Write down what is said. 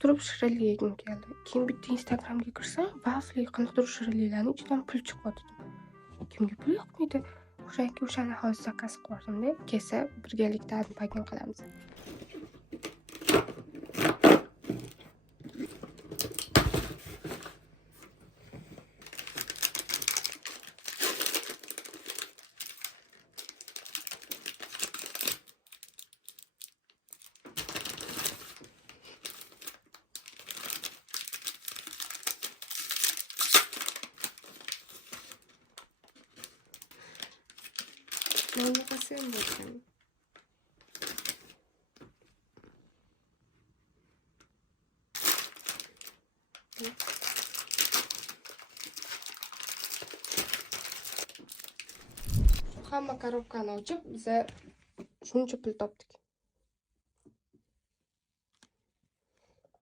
turib shirinlik yegim keldi. Keyin bitta Instagramga kirsam, vafli qanaqadir shirinliklarning ichidan pul chiqyapti. Kimga pul yoqmaydi? O'shani hozir zakaz qilib kelsa birgalikda unpacking qilamiz. Nonga qasam bo'lsin. Hamma korobkani ochib, biz shuncha pul topdik.